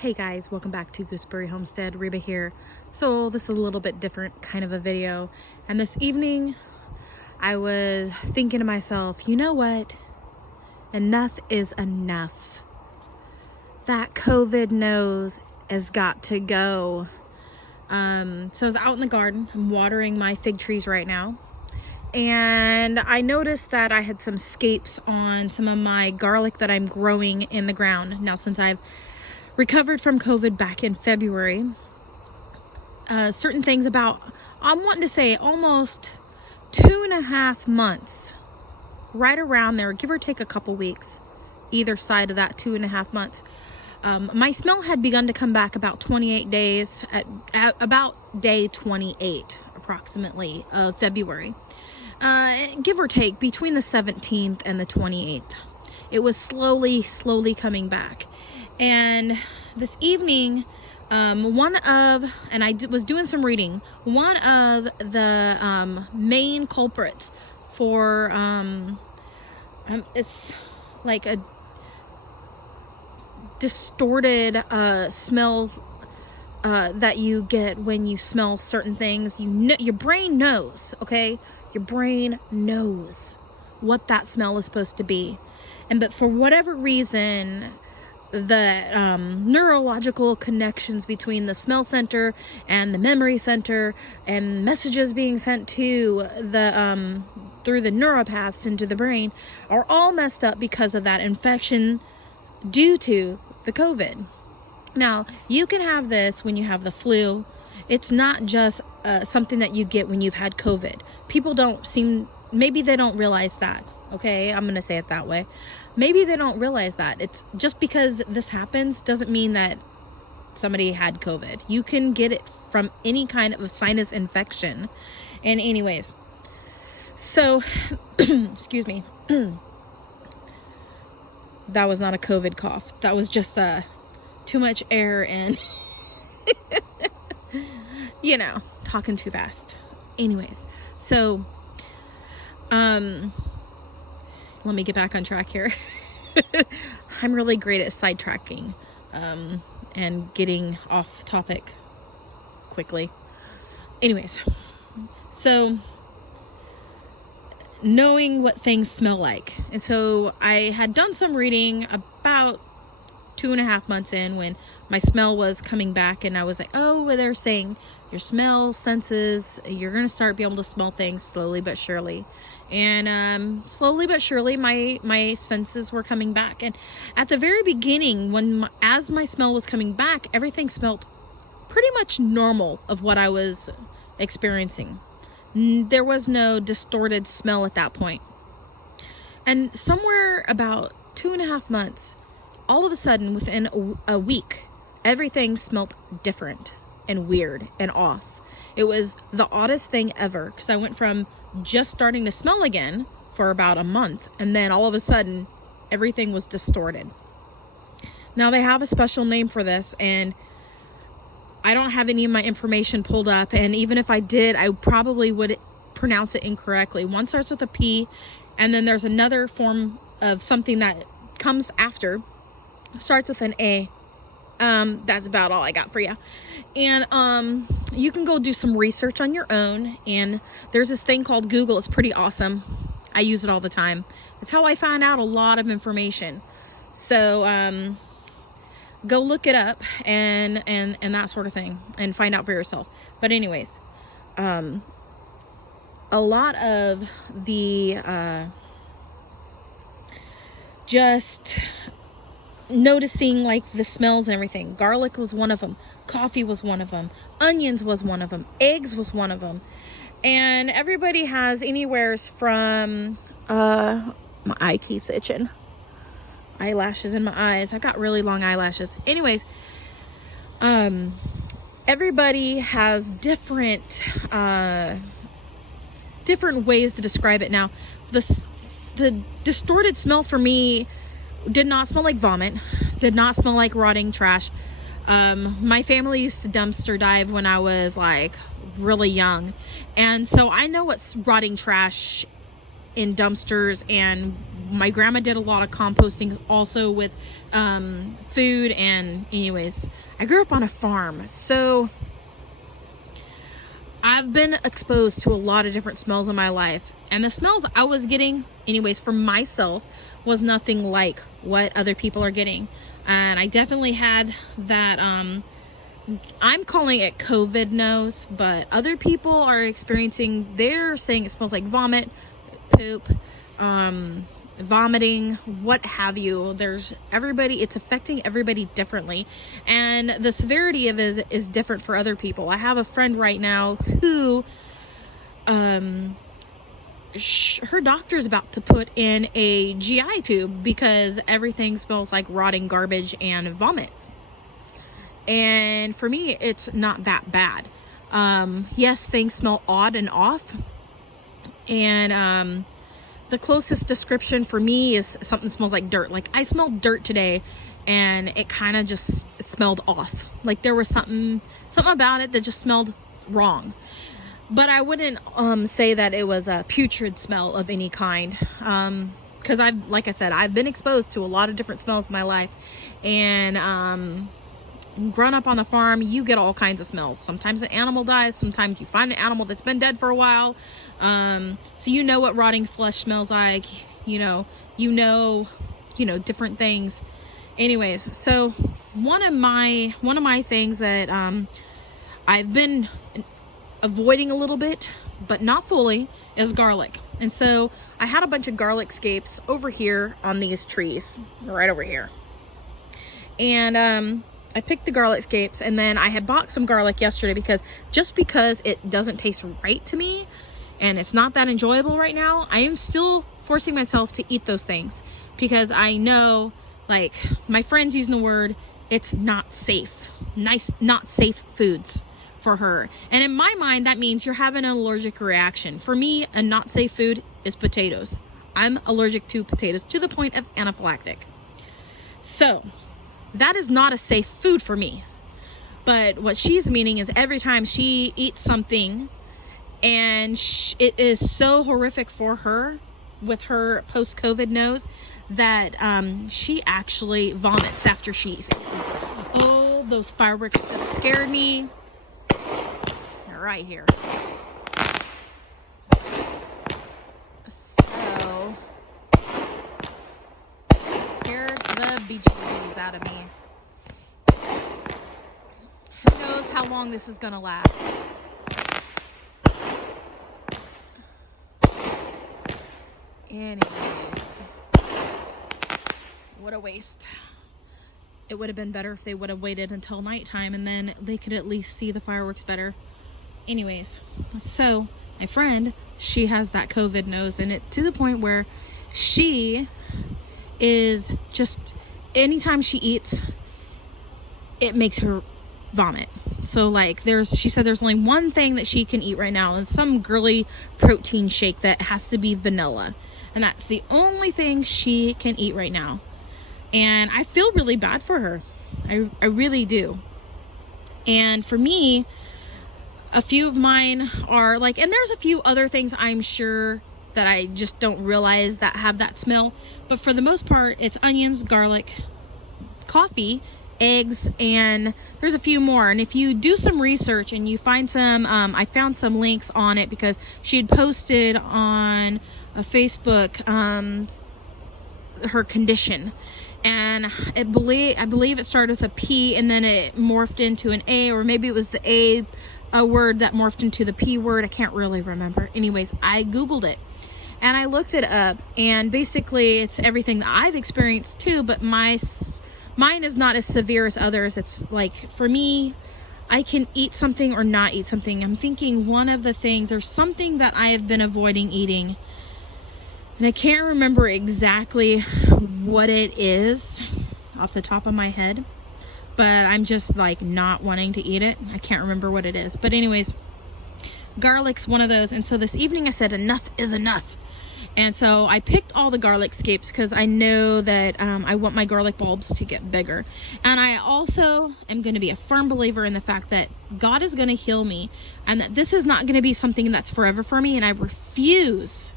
Hey guys, welcome back to Gooseberry Homestead. Reba here. So this is a little bit different kind of a video, and this evening I was thinking to myself, you know what, enough is enough. That COVID nose has got to go. So I was out in the garden. I'm watering my fig trees right now, and I noticed that I had some scapes on some of my garlic that I'm growing in the ground. Now, since I've recovered from COVID back in February, certain things about, I'm wanting to say almost 2.5 months, right around there, give or take a couple weeks, either side of that 2.5 months. My smell had begun to come back about 28 days, at about day 28, approximately, of February. Give or take between the 17th and the 28th. It was slowly coming back. And this evening, was doing some reading, one of the main culprits for, it's like a distorted smell that you get when you smell certain things. You know, your brain knows, okay? Your brain knows what that smell is supposed to be. But for whatever reason, the neurological connections between the smell center and the memory center, and messages being sent to the through the neuropaths into the brain, are all messed up because of that infection due to the COVID. Now, you can have this when you have the flu. It's not just something that you get when you've had COVID. Maybe they don't realize that. Okay, I'm gonna say it that way. Maybe they don't realize that. It's just because this happens doesn't mean that somebody had COVID. You can get it from any kind of sinus infection. And anyways, so, excuse me. That was not a COVID cough. That was just too much air and, talking too fast. Anyways, so, let me get back on track here. I'm really great at sidetracking and getting off topic quickly. Anyways, so knowing what things smell like. And so I had done some reading about 2.5 months in, when my smell was coming back, and I was like, oh, they're saying your smell senses, you're going to start being able to smell things slowly but surely. And slowly but surely, my senses were coming back. And at the very beginning, as my smell was coming back, everything smelled pretty much normal of what I was experiencing. There was no distorted smell at that point. And somewhere about 2.5 months, all of a sudden, within a week, everything smelled different and weird and off. It was the oddest thing ever, because I went from just starting to smell again for about a month, and then all of a sudden everything was distorted. Now, they have a special name for this, and I don't have any of my information pulled up, and even if I did, I probably would pronounce it incorrectly. One starts with a P, and then there's another form of something that comes after, starts with an A. That's about all I got for you. And you can go do some research on your own, and there's this thing called Google. It's pretty awesome. I use it all the time. It's how I find out a lot of information. So go look it up and that sort of thing, and find out for yourself. But anyways, a lot of the just noticing, like, the smells and everything. Garlic was one of them. Coffee was one of them. Onions was one of them. Eggs was one of them. And everybody has anywheres from, my eye keeps itching. Eyelashes in my eyes. I got really long eyelashes. Anyways, everybody has different ways to describe it. Now, the distorted smell for me did not smell like vomit, did not smell like rotting trash. My family used to dumpster dive when I was like really young, and so I know what's rotting trash in dumpsters and my grandma did a lot of composting also with food. And anyways, I grew up on a farm, so I've been exposed to a lot of different smells in my life, and the smells I was getting anyways for myself was nothing like what other people are getting. And I definitely had that I'm calling it COVID nose, but other people are experiencing, they're saying it smells like vomit, poop, vomiting, what have you. There's everybody, it's affecting everybody differently, and the severity of it is different for other people. I have a friend right now who her doctor's about to put in a GI tube because everything smells like rotting garbage and vomit. And for me, it's not that bad. Yes, things smell odd and off, and the closest description for me is something smells like dirt. Like, I smelled dirt today, and it kind of just smelled off. Like there was something about it that just smelled wrong. But I wouldn't say that it was a putrid smell of any kind, because like I said, I've been exposed to a lot of different smells in my life, and growing up on the farm, you get all kinds of smells. Sometimes an animal dies, sometimes you find an animal that's been dead for a while, so you know what rotting flesh smells like, you know different things. Anyways, so one of my things that I've been avoiding a little bit, but not fully, is garlic. And so I had a bunch of garlic scapes over here on these trees, right over here, and I picked the garlic scapes, and then I had bought some garlic yesterday because it doesn't taste right to me and it's not that enjoyable right now, I am still forcing myself to eat those things because I know, like, my friend's using the word, it's not safe. Not safe foods for her. And in my mind, that means you're having an allergic reaction. For me, a not safe food is potatoes. I'm allergic to potatoes to the point of anaphylactic. So that is not a safe food for me. But what she's meaning is every time she eats something and it is so horrific for her with her post-COVID nose that she actually vomits after she eats it. Oh, those fireworks just scared me. They're right here. So, scared the bejesus out of me. Who knows how long this is gonna last. Anyways, what a waste. It would have been better if they would have waited until nighttime and then they could at least see the fireworks better. Anyways, so my friend, she has that COVID nose, and it to the point where she is just, anytime she eats, it makes her vomit. So like she said there's only one thing that she can eat right now, and some girly protein shake that has to be vanilla. And that's the only thing she can eat right now. And I feel really bad for her. I really do. And for me, a few of mine are like, and there's a few other things I'm sure that I just don't realize that have that smell. But for the most part, it's onions, garlic, coffee, eggs, and there's a few more. And if you do some research and you find some, I found some links on it because she had posted on a Facebook her condition, and I believe it started with a P and then it morphed into an A, or maybe it was the A word that morphed into the P word. I can't really remember. Anyways, I googled it and I looked it up, and basically it's everything that I've experienced too, but mine is not as severe as others. It's like, for me, I can eat something or not eat something. I'm thinking one of the things, there's something that I have been avoiding eating, and I can't remember exactly what it is off the top of my head, but I'm just like not wanting to eat it. I can't remember what it is. But anyways, garlic's one of those. And so this evening I said enough is enough. And so I picked all the garlic scapes because I know that I want my garlic bulbs to get bigger. And I also am going to be a firm believer in the fact that God is going to heal me, and that this is not going to be something that's forever for me. And I refuse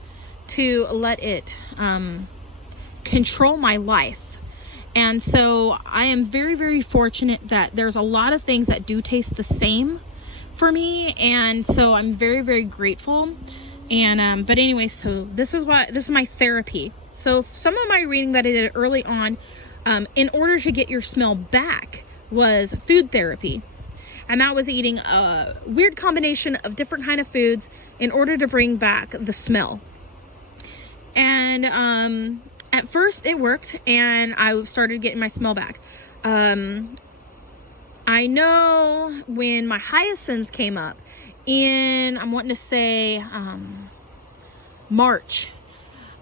to let it control my life. And so I am very, very fortunate that there's a lot of things that do taste the same for me. And so I'm very, very grateful. And, but anyway, so this is my therapy. So some of my reading that I did early on, in order to get your smell back, was food therapy. And that was eating a weird combination of different kind of foods in order to bring back the smell. And at first it worked, and I started getting my smell back. I know when my hyacinths came up in, I'm wanting to say March,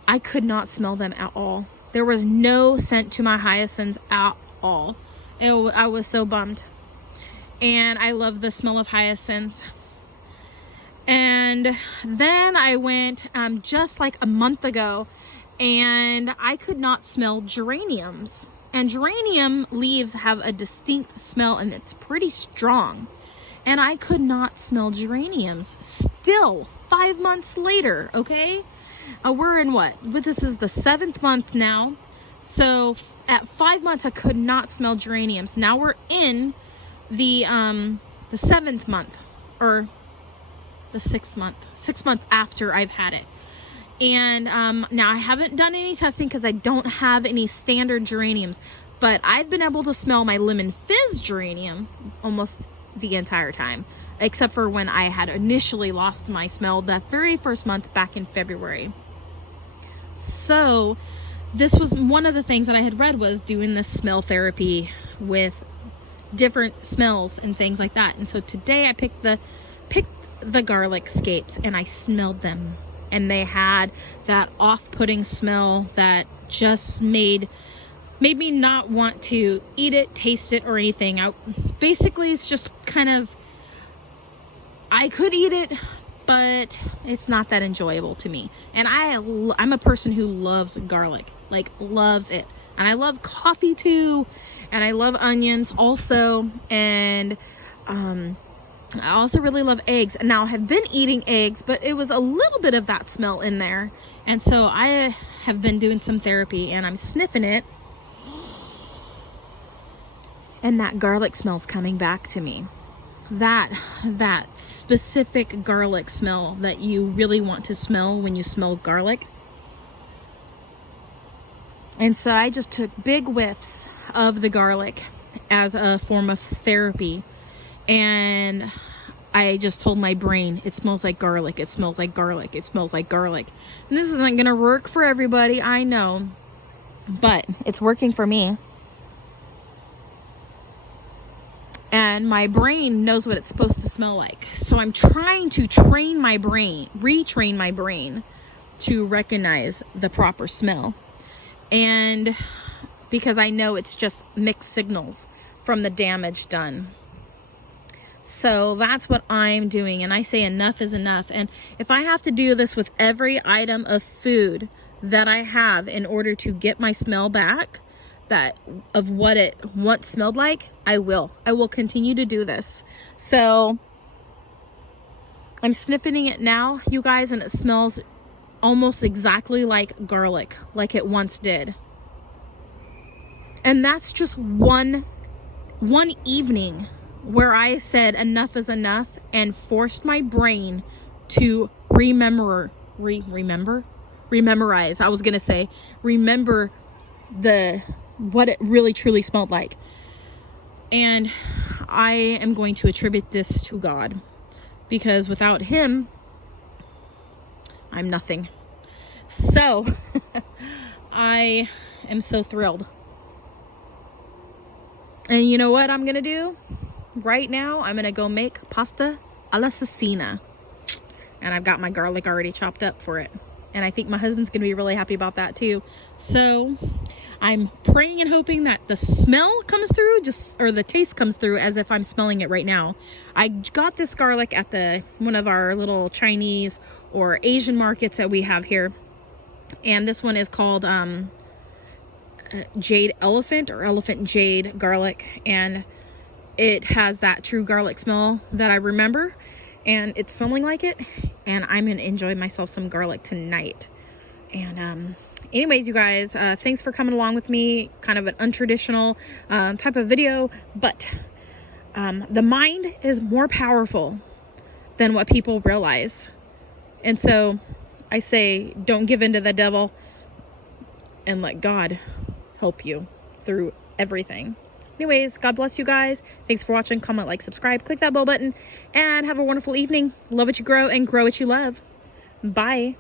I could not smell them at all. There was no scent to my hyacinths at all. I was so bummed. And I love the smell of hyacinths. And then I went just like a month ago, and I could not smell geraniums. And geranium leaves have a distinct smell, and it's pretty strong. And I could not smell geraniums. Still, 5 months later, okay? We're in what? But this is the 7th month now. So at 5 months, I could not smell geraniums. Now we're in the 7th month, or the 6th month after I've had it. And now I haven't done any testing because I don't have any standard geraniums, but I've been able to smell my lemon fizz geranium almost the entire time, except for when I had initially lost my smell the very first month back in February. So this was one of the things that I had read, was doing this smell therapy with different smells and things like that. And so today I picked the garlic scapes, and I smelled them, and they had that off-putting smell that just made me not want to eat it, taste it, or anything. Basically, it's just kind of, I could eat it, but it's not that enjoyable to me. And I'm a person who loves garlic, like loves it. And I love coffee too, and I love onions also, and I also really love eggs. And now I have been eating eggs, but it was a little bit of that smell in there. And so I have been doing some therapy, and I'm sniffing it, and that garlic smell's coming back to me. That specific garlic smell that you really want to smell when you smell garlic. And so I just took big whiffs of the garlic as a form of therapy. And I just told my brain, it smells like garlic, it smells like garlic, it smells like garlic. And this isn't going to work for everybody, I know. But it's working for me. And my brain knows what it's supposed to smell like. So I'm trying to retrain my brain to recognize the proper smell. And because I know it's just mixed signals from the damage done. So that's what I'm doing. And I say enough is enough. And if I have to do this with every item of food that I have in order to get my smell back, that of what it once smelled like, I will continue to do this. So I'm sniffing it now, you guys, and it smells almost exactly like garlic, like it once did. And that's just one evening where I said enough is enough, and forced my brain to remember what it really truly smelled like. And I am going to attribute this to God, because without him, I'm nothing. So I am so thrilled. And you know what I'm gonna do right now? I'm gonna go make pasta alla cecina, and I've got my garlic already chopped up for it, and I think my husband's gonna be really happy about that too. So I'm praying and hoping that the smell comes through, or the taste comes through as if I'm smelling it right now. I got this garlic at one of our little Chinese or Asian markets that we have here. And this one is called Jade Elephant, or Elephant Jade garlic. And it has that true garlic smell that I remember. And it's smelling like it. And I'm going to enjoy myself some garlic tonight. And Anyways, you guys, thanks for coming along with me. Kind of an untraditional type of video, but the mind is more powerful than what people realize. And so I say, don't give in to the devil and let God help you through everything. Anyways, God bless you guys. Thanks for watching. Comment, like, subscribe, click that bell button, and have a wonderful evening. Love what you grow and grow what you love. Bye.